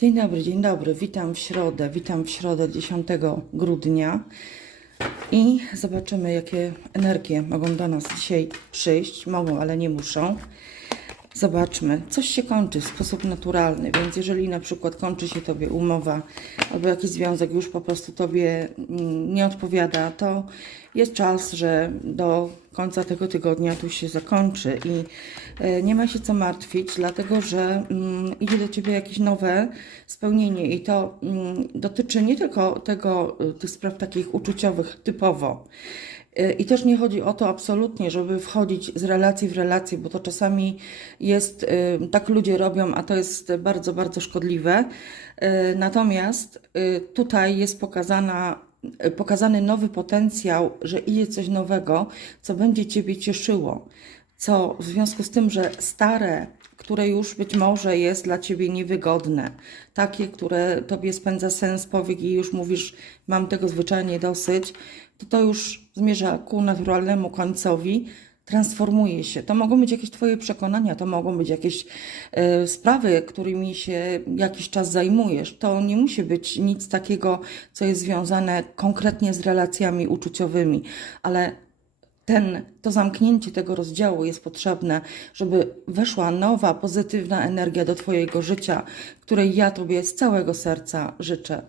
Dzień dobry, dzień dobry. Witam w środę. Witam w środę 10 grudnia i zobaczymy, jakie energie mogą do nas dzisiaj przyjść. Mogą, ale nie muszą. Zobaczmy, coś się kończy w sposób naturalny, więc jeżeli na przykład kończy się Tobie umowa albo jakiś związek już po prostu Tobie mm, nie odpowiada, to jest czas, że do końca tego tygodnia tu się zakończy i e, nie ma się co martwić, dlatego że mm, idzie do Ciebie jakieś nowe spełnienie i to mm, dotyczy nie tylko tego, y, tych spraw takich uczuciowych typowo, Y, I też nie chodzi o to absolutnie, żeby wchodzić z relacji w relację, bo to czasami jest, y, tak ludzie robią, a to jest bardzo, bardzo szkodliwe. Natomiast tutaj jest pokazana, pokazany nowy potencjał, że idzie coś nowego, co będzie Ciebie cieszyło. Co w związku z tym, że stare, które już być może jest dla Ciebie niewygodne, takie, które Tobie spędza sens powiek i już mówisz, mam tego zwyczajnie dosyć, to to już zmierza ku naturalnemu końcowi, transformuje się. To mogą być jakieś Twoje przekonania, to mogą być jakieś e, sprawy, którymi się jakiś czas zajmujesz. To nie musi być nic takiego, co jest związane konkretnie z relacjami uczuciowymi, ale ten, to zamknięcie tego rozdziału jest potrzebne, żeby weszła nowa, pozytywna energia do Twojego życia, której ja Tobie z całego serca życzę.